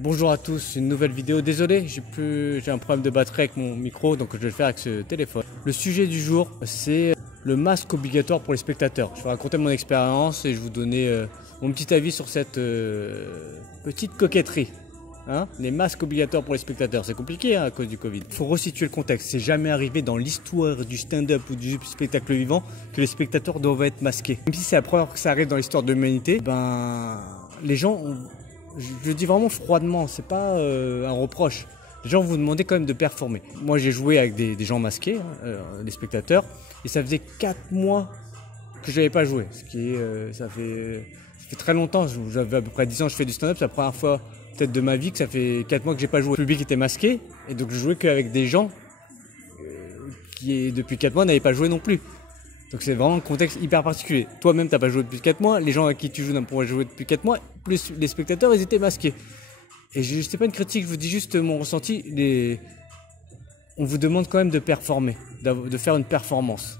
Bonjour à tous, une nouvelle vidéo. Désolé, j'ai un problème de batterie avec mon micro, donc je vais le faire avec ce téléphone. Le sujet du jour, c'est le masque obligatoire pour les spectateurs. Je vais raconter mon expérience et je vais vous donner mon petit avis sur cette petite coquetterie. Les masques obligatoires pour les spectateurs, c'est compliqué à cause du Covid. Il faut resituer le contexte. C'est jamais arrivé dans l'histoire du stand-up ou du spectacle vivant que les spectateurs doivent être masqués. Même si c'est la première fois que ça arrive dans l'histoire de l'humanité, les gens, je dis vraiment froidement, c'est pas un reproche. Les gens vous demandaient quand même de performer. Moi j'ai joué avec des gens masqués, des spectateurs, et ça faisait 4 mois que j'avais pas joué. Ce qui est, ça fait très longtemps, j'avais à peu près 10 ans que je fais du stand-up, c'est la première fois peut-être de ma vie que ça fait 4 mois que j'ai pas joué. Le public était masqué, et donc je jouais qu'avec des gens qui depuis 4 mois n'avaient pas joué non plus. Donc c'est vraiment un contexte hyper particulier. Toi-même t'as pas joué depuis 4 mois, les gens à qui tu joues n'ont pas joué depuis 4 mois, plus les spectateurs ils étaient masqués. Et c'est pas une critique, je vous dis juste mon ressenti, on vous demande quand même de performer, de faire une performance.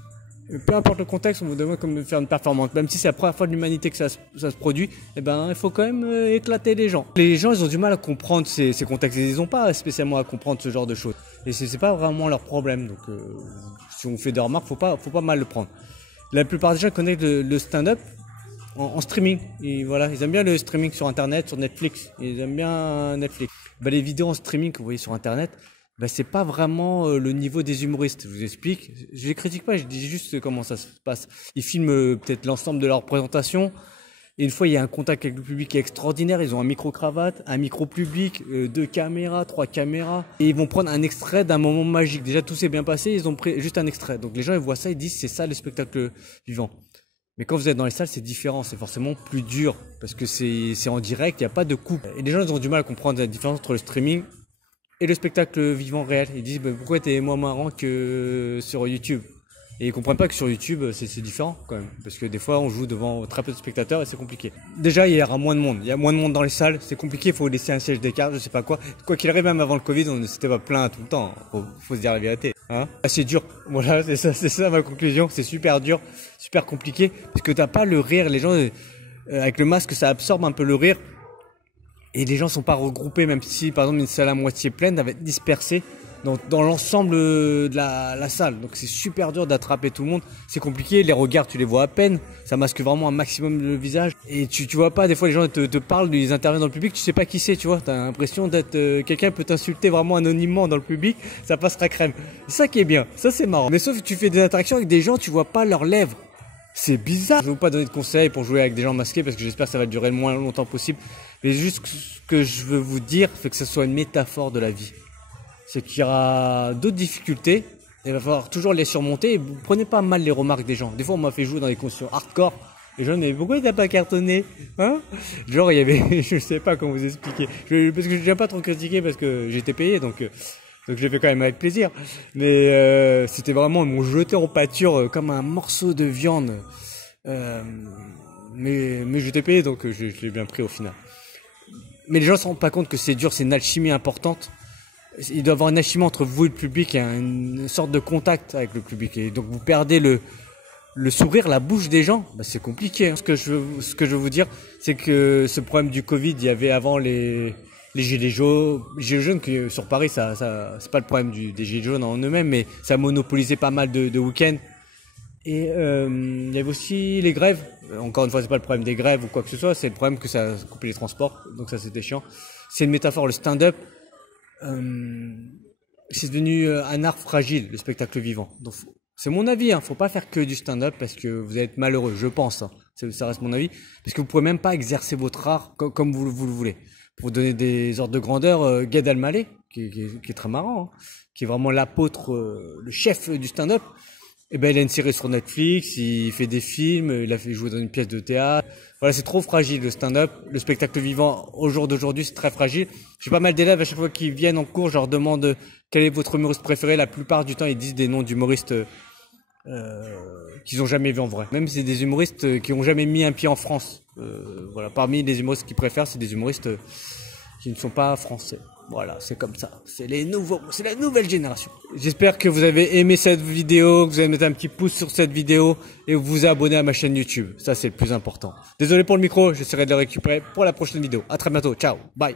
Peu importe le contexte, on vous demande comme de faire une performance. Même si c'est la première fois de l'humanité que ça se produit, il faut quand même éclater les gens. Les gens, ils ont du mal à comprendre ces contextes. Ils n'ont pas spécialement à comprendre ce genre de choses. Et c'est pas vraiment leur problème. Donc, si on fait des remarques, faut pas mal le prendre. La plupart des gens connaissent le stand-up en streaming. Et voilà, ils aiment bien le streaming sur Internet, sur Netflix. Ils aiment bien Netflix. Les vidéos en streaming que vous voyez sur Internet, c'est pas vraiment le niveau des humoristes. Je vous explique. Je les critique pas, je dis juste comment ça se passe. Ils filment peut-être l'ensemble de leur présentation. Et une fois, il y a un contact avec le public qui est extraordinaire. Ils ont un micro-cravate, un micro-public, 2 caméras, 3 caméras. Et ils vont prendre un extrait d'un moment magique. Déjà, tout s'est bien passé. Ils ont pris juste un extrait. Donc les gens, ils voient ça, ils disent c'est ça le spectacle vivant. Mais quand vous êtes dans les salles, c'est différent. C'est forcément plus dur. Parce que c'est en direct, il n'y a pas de coupe. Et les gens, ils ont du mal à comprendre la différence entre le streaming et le spectacle vivant réel. Ils disent pourquoi t'es moins marrant que sur YouTube. Et ils comprennent pas que sur YouTube c'est différent quand même. Parce que des fois on joue devant très peu de spectateurs et c'est compliqué. Déjà il y aura moins de monde. Il y a moins de monde dans les salles, c'est compliqué, il faut laisser un siège d'écart, je sais pas quoi. Quoi qu'il arrive, même avant le Covid, on ne s'était pas plaint tout le temps. Faut se dire la vérité. C'est dur. Voilà, c'est ça ma conclusion. C'est super dur, super compliqué. Parce que t'as pas le rire. Les gens avec le masque ça absorbe un peu le rire. Et les gens sont pas regroupés, même si par exemple une salle à moitié pleine, elle va être dispersée dans l'ensemble de la salle. Donc c'est super dur d'attraper tout le monde. C'est compliqué, les regards tu les vois à peine, ça masque vraiment un maximum le visage. Et tu vois pas, des fois les gens te parlent, ils interviennent dans le public, tu sais pas qui c'est, tu vois. T'as l'impression d'être quelqu'un peut t'insulter vraiment anonymement dans le public, ça passera crème. C'est ça qui est bien, ça c'est marrant. Mais sauf que tu fais des interactions avec des gens, tu vois pas leurs lèvres. C'est bizarre. Je vais vous pas donner de conseils pour jouer avec des gens masqués parce que j'espère que ça va durer le moins longtemps possible. Mais juste ce que je veux vous dire, c'est que ce soit une métaphore de la vie. C'est qu'il y aura d'autres difficultés. Il va falloir toujours les surmonter. Et vous prenez pas mal les remarques des gens. Des fois, on m'a fait jouer dans des conditions hardcore. Les gens me disaient, pourquoi t'as pas cartonné? Genre, il y avait, je sais pas comment vous expliquer. Parce que je n'aime pas trop critiquer parce que j'étais payé. Donc je l'ai fait quand même avec plaisir. Mais c'était vraiment, ils m'ont jeté en pâture comme un morceau de viande. Mais j'étais payé, donc je l'ai bien pris au final. Mais les gens ne se rendent pas compte que c'est dur, c'est une alchimie importante. Il doit y avoir une alchimie entre vous et le public, et une sorte de contact avec le public. Et donc vous perdez le sourire, la bouche des gens, c'est compliqué. Ce que je veux vous dire, c'est que ce problème du Covid, il y avait avant les gilets jaunes, que sur Paris, c'est pas le problème des gilets jaunes en eux-mêmes, mais ça a monopolisé pas mal de week-ends. Et il y avait aussi les grèves. Encore une fois, c'est pas le problème des grèves ou quoi que ce soit, c'est le problème que ça a coupé les transports. Donc ça, c'était chiant. C'est une métaphore, le stand-up. C'est devenu un art fragile, le spectacle vivant. Donc c'est mon avis, faut pas faire que du stand-up parce que vous allez être malheureux, je pense. Ça reste mon avis. Parce que vous pouvez même pas exercer votre art comme vous le voulez. Pour vous donner des ordres de grandeur, Gad Elmaleh, qui est très marrant, qui est vraiment l'apôtre, le chef du stand-up. Il a une série sur Netflix, il fait des films, il a fait jouer dans une pièce de théâtre. Voilà, c'est trop fragile le stand-up. Le spectacle vivant au jour d'aujourd'hui, c'est très fragile. J'ai pas mal d'élèves à chaque fois qu'ils viennent en cours, je leur demande quel est votre humoriste préféré. La plupart du temps, ils disent des noms d'humoristes qu'ils ont jamais vus en vrai. Même c'est des humoristes qui ont jamais mis un pied en France. Voilà, parmi les humoristes qu'ils préfèrent, c'est des humoristes qui ne sont pas français. Voilà, c'est comme ça. C'est la nouvelle génération. J'espère que vous avez aimé cette vidéo, que vous allez mettre un petit pouce sur cette vidéo et vous abonner à ma chaîne YouTube. Ça, c'est le plus important. Désolé pour le micro, j'essaierai de le récupérer pour la prochaine vidéo. À très bientôt. Ciao. Bye.